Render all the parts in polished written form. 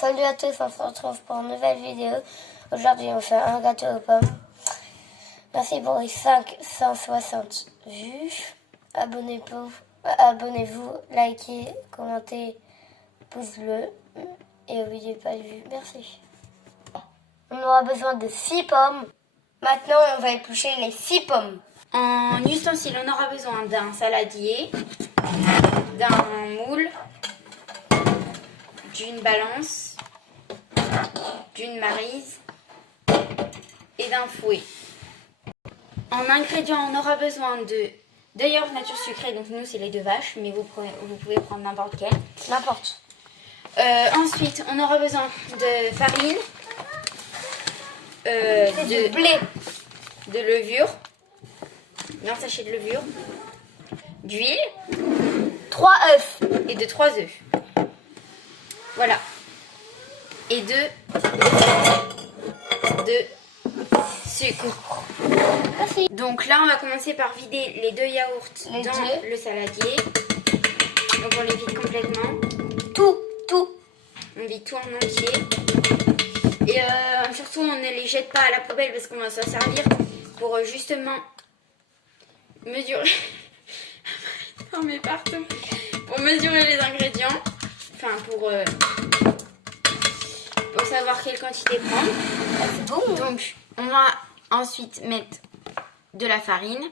Salut à tous, on se retrouve pour une nouvelle vidéo. Aujourd'hui, on fait un gâteau aux pommes. Merci pour les 560 vues. Abonnez-vous, likez, commentez, pouce bleu. Et n'oubliez pas de vues. Merci. On aura besoin de 6 pommes. Maintenant, on va éplucher les 6 pommes. En ustensiles, on aura besoin d'un saladier, d'un moule, d'une balance, d'une maryse et d'un fouet. En ingrédients, on aura besoin de yaourt nature sucrée, donc nous c'est les 2 vaches, mais vous pouvez prendre n'importe quel. N'importe. Ensuite, on aura besoin de farine, de blé, de levure, d'un sachet de levure, d'huile, 3 œufs et de 3 œufs. Voilà. Et de sucre. Merci. Donc là, on va commencer par vider les 2 yaourts dans le saladier. Donc on les vide complètement. Tout. On vide tout en entier. Et surtout, on ne les jette pas à la poubelle parce qu'on va s'en servir pour justement mesurer. Non mais partout. Pour mesurer les ingrédients. Enfin, pour savoir quelle quantité prendre. C'est bon. Donc, on va ensuite mettre de la farine.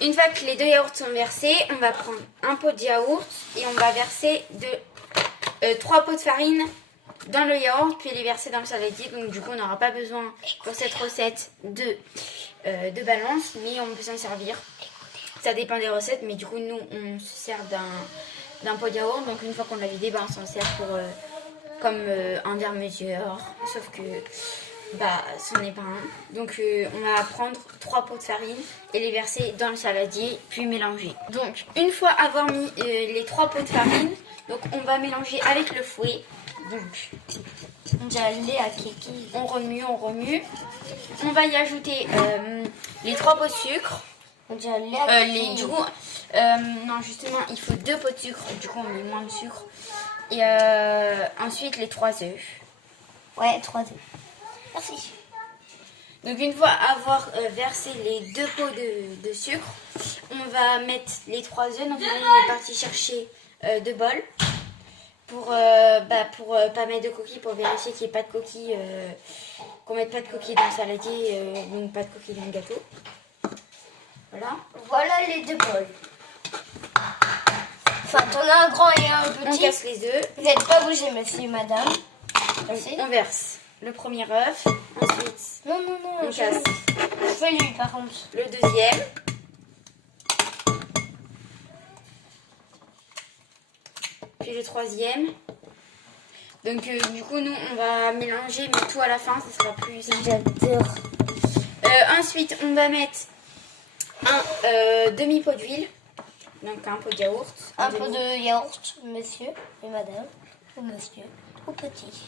Une fois que les 2 yaourts sont versés, on va prendre un pot de yaourt et on va verser 3 pots de farine dans le yaourt, puis les verser dans le saladier. Donc du coup, on n'aura pas besoin pour cette recette de balance, mais on peut s'en servir. Ça dépend des recettes, mais du coup, nous, on se sert d'un pot de yaourt. Donc une fois qu'on l'a vidé, on s'en sert pour comme un demi-mesure, sauf que ce n'est pas un. Donc on va prendre 3 pots de farine et les verser dans le saladier, puis mélanger. Donc une fois avoir mis les 3 pots de farine, donc on va mélanger avec le fouet. Donc On dirait le lait à kiki. on remue. On va y ajouter les 3 pots de sucre. On dirait le lait à kiki. Du coup, non justement il faut 2 pots de sucre, du coup on met moins de sucre. Et ensuite les 3 œufs. Ouais, 3 œufs. Merci. Donc une fois avoir versé les 2 pots de sucre, on va mettre les 3 œufs. Donc on est parti chercher 2 bols pour pas mettre de coquilles, pour vérifier qu'il n'y ait pas de coquilles, qu'on mette pas de coquilles dans le saladier, donc pas de coquilles dans le gâteau. Voilà les 2 bols. Enfin, t'en as un grand et un petit. On casse les œufs. Vous n'êtes pas bougé, monsieur et madame. Merci. On verse le premier œuf. Ensuite, Non, on casse je fais lui par contre. le deuxième. Puis le troisième. Donc du coup, nous, on va mélanger, mais tout à la fin, ça sera plus simple. J'adore. Ensuite, on va mettre un demi-pot d'huile. Donc un pot de yaourt. Un peu de yaourt, monsieur et madame. Ou monsieur, ou petit.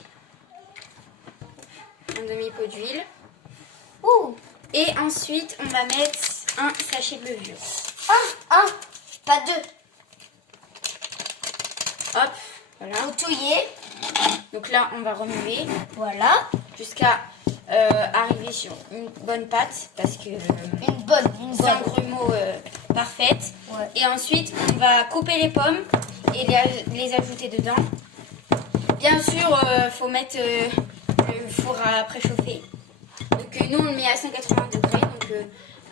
Un demi-pot d'huile. Ouh. Et ensuite, on va mettre un sachet de levure. Un, pas 2. Hop, voilà. Vous touillez. Donc là, on va remuer Voilà. jusqu'à arriver sur une bonne pâte, parce que Une bonne. c'est un grumeau parfaite. Ouais. Et ensuite, on va couper les pommes et les ajouter dedans. Bien sûr, faut mettre le four à préchauffer. Donc nous, on le met à 180 degrés. Donc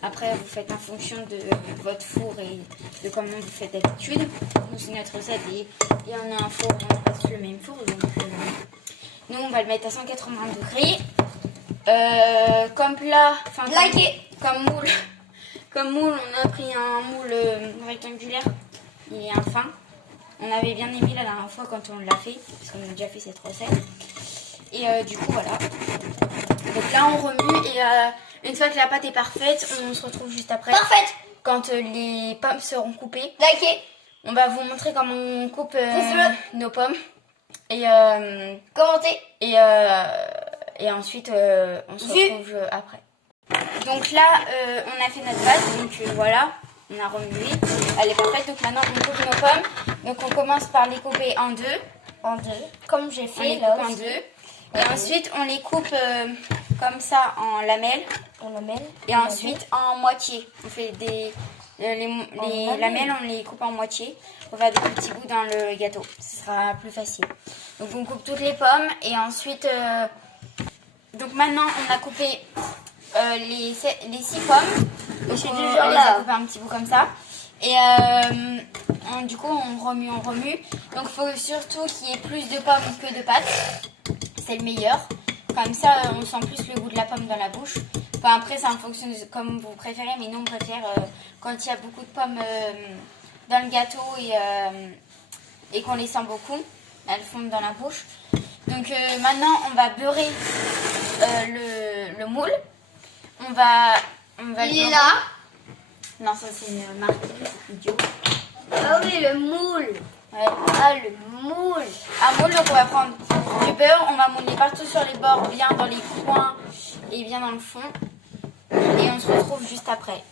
après, vous faites en fonction de votre four et de comment vous faites d'habitude. Nous, c'est notre recette et il y en a un four, on n'a pas tous le même four. Donc nous, on va le mettre à 180 degrés. Comme plat, enfin comme moule, on a pris un moule rectangulaire. Il est fin. On avait bien aimé la dernière fois quand on l'a fait, parce qu'on a déjà fait cette recette. Et du coup, voilà. Donc là, on remue et une fois que la pâte est parfaite, on se retrouve juste après. Parfaite. Quand les pommes seront coupées. Likez. On va vous montrer comment on coupe nos pommes. Et Commentez. et ensuite, on se retrouve après. Donc là, on a fait notre pâte. Donc voilà, on a remué. Elle est parfaite. Donc maintenant, on coupe nos pommes. Donc on commence par les couper en 2. en deux, comme j'ai On les fait là coupe en aussi. deux. Et ensuite, on les coupe comme ça en lamelles. On lamelle. Et ensuite, en moitié. On fait les lamelles, on les coupe en moitié. On va faire des petits bouts dans le gâteau. Ce sera plus facile. Donc, on coupe toutes les pommes. Et ensuite, donc maintenant, on a coupé les 6 pommes. Je suis on toujours les là. a coupées un petit bout comme ça. Et du coup, on remue, on remue. Donc, il faut surtout qu'il y ait plus de pommes que de pâtes. C'est le meilleur. Comme ça, on sent plus le goût de la pomme dans la bouche. Enfin, après, ça en fonction de comme vous préférez. Mais nous, on préfère quand il y a beaucoup de pommes dans le gâteau et qu'on les sent beaucoup. Elles fondent dans la bouche. Donc, maintenant, on va beurrer le moule. On va Il est là. Non, ça c'est une marque idiot. Ah oui, le moule. Ouais. Ah, le moule. Un moule, donc on va prendre du beurre, on va mouler partout sur les bords, bien dans les coins et bien dans le fond. Et on se retrouve juste après.